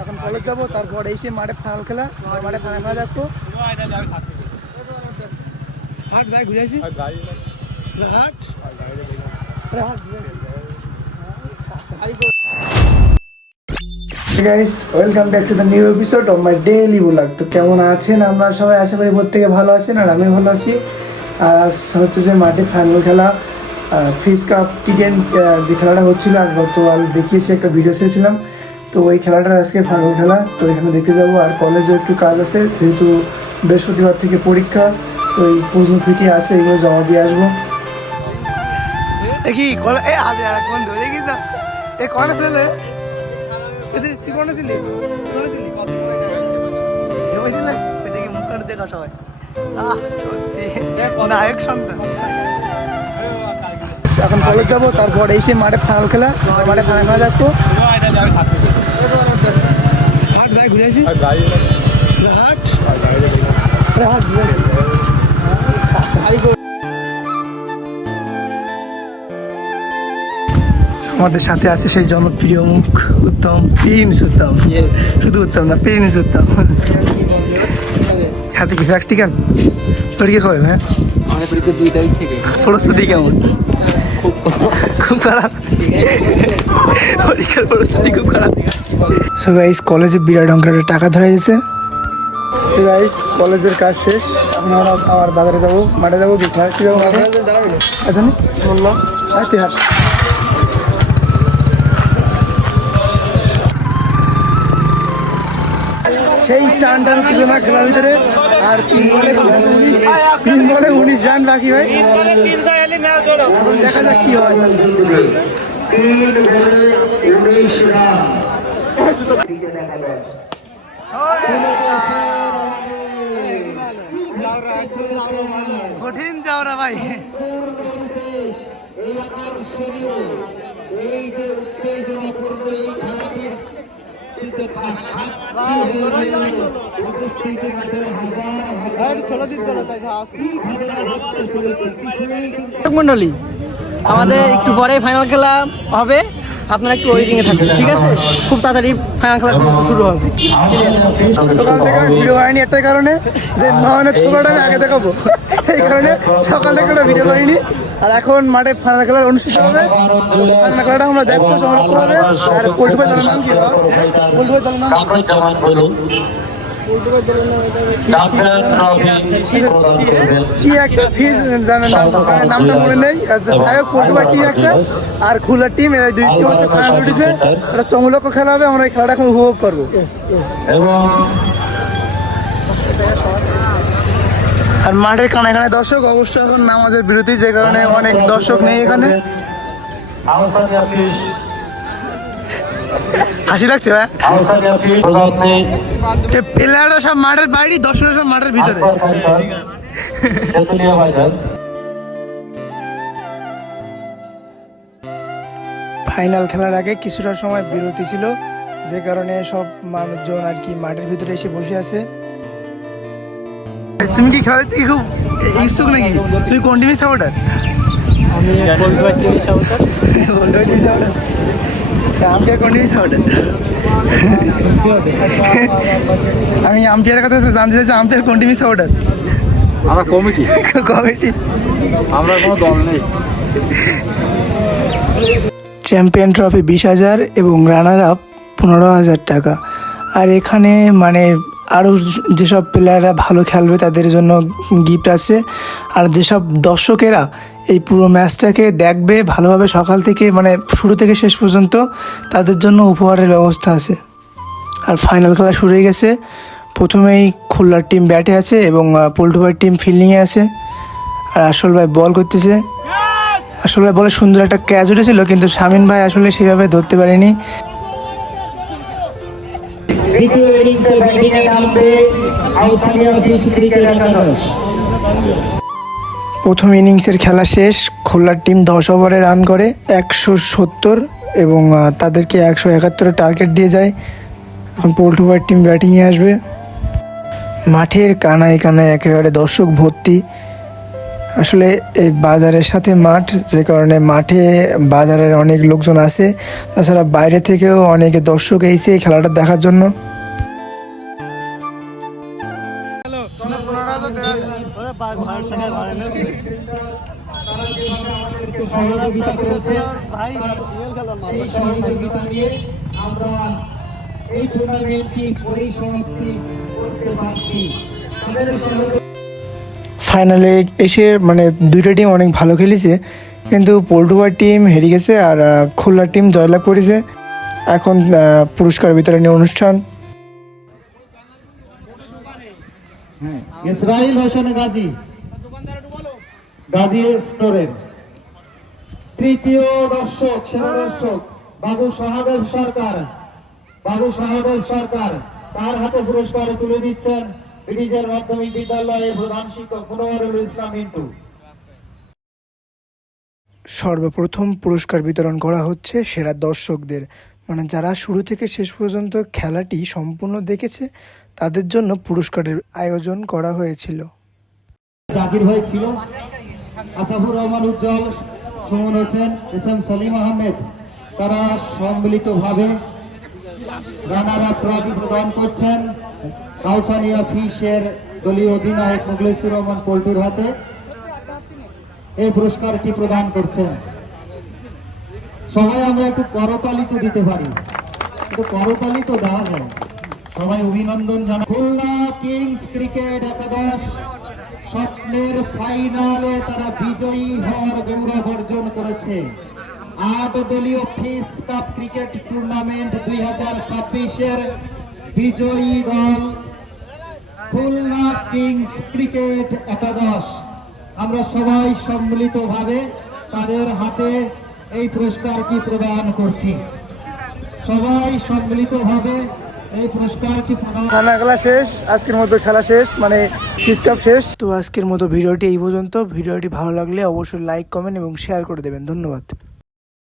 এখন কলেজ যাবো, তারপর এসে মাঠে ফাইনাল খেলা, মাঠে ফাইনাল খেলা দেখবো। হাট যাই ঘুরে আসি, হাট guys, welcome back to the new episode of my daily blog. তো কেমন আছেন আপনারা সবাই? আশা করি প্রত্যেকে ভালো আছেন, আর আমি ভালো আছি। আর হচ্ছে যে মাঠে ফাইনাল খেলা, ফিস কাপ টি10 যে খেলাটা হচ্ছিলো, আর গতকাল দেখিয়েছি, একটা ভিডিও ছেড়েছিলাম। তো ওই খেলাটার আজকে ফাইনাল খেলা, তো এখানে দেখতে যাবো। আর কলেজে একটু কাজ আছে, যেহেতু বৃহস্পতিবার থেকে পরীক্ষা, তো এই প্রশ্ন ফিটি আছে, এগুলো জমা দিয়ে আসবো। কি বন্ধু এ কনে ছেলে তুই কোনে ছিলি? মুখখানে দেখা সবাই নায়ক সন্তান। এখন কলেজ যাবো, তারপর এসে মাঠে ফাইনাল খেলা, মাঠে ফাইনাল খেলা দেখবো। হাট যাই ঘুরে আসি, হাট হাট আমাদের সাথে আছে সেই জনপ্রিয় মুখ উত্তম, প্রিন্স উত্তম। শুধু উত্তম না, প্রিন্স উত্তম। হাতে কি প্র্যাকটিক্যাল? পরীক্ষা কবে? হ্যাঁ, আমাদের পরীক্ষা 2 তারিখ থেকে। প্রস্তুতি কেমন? খুব খারাপ। পরীক্ষার প্রস্তুতি খুব খারাপ। সো গাইস, কলেজে বিরাট অঙ্কের টাকা ধরা গেছে। সো গাইস, কলেজের কাজ শেষ, এখন আমরা আবার বাজারে যাবো, মাঠে যাবো। কি যাবো মাঠে? আচ্ছা নি বললাম, আচ্ছা হাট। সেই টান টান কিছু না খেলার ভিতরে, আর 3 বলে 19 রান বাকি ভাই। দেখা যাক কি হয়। কঠিন যাওরা ভাই। এই যে উত্তেজনাপূর্ণ এই খেলাটির মন্ডলী, আমাদের একটু পরে ফাইনাল খেলা হবে, আপনারা একটু ওয়েটিং এ থাকবেন, ঠিক আছে? খুব তাড়াতাড়ি ফাইনাল খেলা শুরু হবে। সকাল থেকে আমি ভিডিও বানাইনি এটার কারণে যে নয়নের থোকাটা আমি আগে দেখাবো, এই কারণে সকাল থেকে ওটা ভিডিও বানাইনি। আর এখন মাঠে ফাইনাল খেলা অনুষ্ঠিত হবে, ফাইনাল খেলাটা আমরা দেখবো, সংরক্ষণ হবে। আর পোল্টু ভাই দলের নাম কি? পোল্টু ভাই দলের নাম কি একটা ফিজ জানেন, নামটা মনে নেই। যাই হোক, পোল্টু ভাই কি একটা, আর খুলার টিম, এরা 2 টিম হচ্ছে ফাইনাল উঠেছে। একটা চমলক্ষ খেলা হবে, আমরা এই খেলাটা এখন উপভোগ করবো। আর মাঠের কানায় কানায় দর্শক, অবশ্য এখন নামাজের বিরতি, যে কারণে অনেক দর্শক নেই এখানে। হাসি লাগছে ভাই। প্লেয়াররা সব মাঠের বাইরে, দর্শকরা সব মাঠের ভিতরে। ফাইনাল খেলার আগে কিছুটা সময় বিরতি ছিল, যে কারণে সব মানুষজন আর কি মাঠের ভিতরে এসে বসে আছে। তুমি কি খেলার থেকে খুব ইচ্ছুক নাকি? তুমি কোন টিমের সাপোর্টার? আমি পোল্টুয়ার টিমের সাপোর্টার। পোল্টুয়ার টিমের সাপোর্টার? আম্পায়ার কোন টিমের সাপোর্টার? আমি আম্পায়ারের কথা জানতে চাইছি, আম্পায়ার কোন টিমের সাপোর্টার? আমরা কমিটি। কমিটি, আমরা কোনো দল নেই। চ্যাম্পিয়ন ট্রফি 20,000 এবং রানার আপ 15,000 টাকা। আর এখানে মানে আরও যেসব প্লেয়াররা ভালো খেলবে তাদের জন্য গিফট আছে। আর যেসব দর্শকেরা এই পুরো ম্যাচটাকে দেখবে ভালোভাবে, সকাল থেকে মানে শুরু থেকে শেষ পর্যন্ত, তাদের জন্য উপহারের ব্যবস্থা আছে। আর ফাইনাল খেলা শুরু হয়ে গেছে। প্রথমেই খুলনার টিম ব্যাটে আছে এবং পোল্টু ভাইয়ের টিম ফিল্ডিংয়ে আছে। আর আসল ভাই বল করতেছে। আসল ভাই বলে সুন্দর একটা ক্যাচ উঠেছিল, কিন্তু শামিন ভাই আসলে সেভাবে ধরতে পারেনি। প্রথম ইনিংসের খেলা শেষ, খুলনার টিম 10 ওভারে রান করে 170 এবং তাদেরকে 171 টার্গেট দিয়ে যায়। এখন পোল্টু ভাইয়ের টিম ব্যাটিংয়ে আসবে। মাঠের কানায় কানায় একেবারে দর্শক ভর্তি। আসলে এই বাজারের সাথে মাঠ, যে কারণে মাঠে বাজারের অনেক লোকজন আছে, তাছাড়া বাইরে থেকেও অনেকে দর্শক এসে এই খেলাটা দেখার জন্য। সহযোগিতা করেছে, সেই সহযোগিতা নিয়ে আমরা এই টুর্নামেন্টটি পরিসমাপ্তি করতে পারছি। ফাইনালে এসে মানে দুইটা টিম অনেক ভালো খেলেছে, কিন্তু পল্টুয়ার টিম হেরে গেছে আর খুলনার টিম জয়লাভ করেছে। এখন পুরস্কার বিতরণী অনুষ্ঠান। ইসরাইল হোসেন গাজী, গাজী স্টোরের তৃতীয় দর্শক, সেরা দর্শক বাবু সহাদেব সরকার, বাবু সহাদেব সরকার তার হাতে পুরস্কার তুলে দিচ্ছেন ব্রিজের মাধ্যমিক বিদ্যালয়ের প্রধান শিক্ষক মনোয়ারুল ইসলাম মিন্টু। সর্বপ্রথম পুরস্কার বিতরণ করা হচ্ছে সেরা দর্শকদের, মানে যারা শুরু থেকে শেষ পর্যন্ত খেলাটি সম্পূর্ণ দেখেছে তাদের জন্য পুরস্কারের আয়োজন করা হয়েছিল। জাকির ভাই ছিল, আসাফুর রহমান উজ্জ্বল, সুমন হোসেন, এস এম সালিম আহমেদ, তারা সম্মিলিতভাবে রানার আপ ট্রফি প্রদান করছেন কাউসানিয়া ফিশের দলীয় অধিনায়ক মুখলেসুর রহমান পল্টুর হাতে এই পুরস্কারটি প্রদান করছেন। সবাই আমরা একটু করতালি তো দিতে পারি, একটু করতালি তো দেওয়া যায়। সবাই অভিনন্দন জানাই। খুলনা কিংস ক্রিকেট একাদশ স্বপ্নের ফাইনালে তারা বিজয়ী হওয়ার গৌরব অর্জন করেছে। ৮ দলীয় ফিস কাপ ক্রিকেট টুর্নামেন্ট 2026-এর বিজয়ী দল খুলনা কিংস ক্রিকেট একাদশ। আমরা সবাই সম্মিলিতভাবে তাদের হাতে এই পুরস্কারটি প্রদান করছি। সবাই সম্মিলিতভাবে এই পুরস্কারটি প্রদান। খেলা শেষ, আজকের মতো খেলা শেষ, মানে ফিস কাপ শেষ। তো আজকের মতো ভিডিওটি এই পর্যন্ত। ভিডিওটি ভালো লাগলে অবশ্যই লাইক, কমেন্ট এবং শেয়ার করে দেবেন। ধন্যবাদ।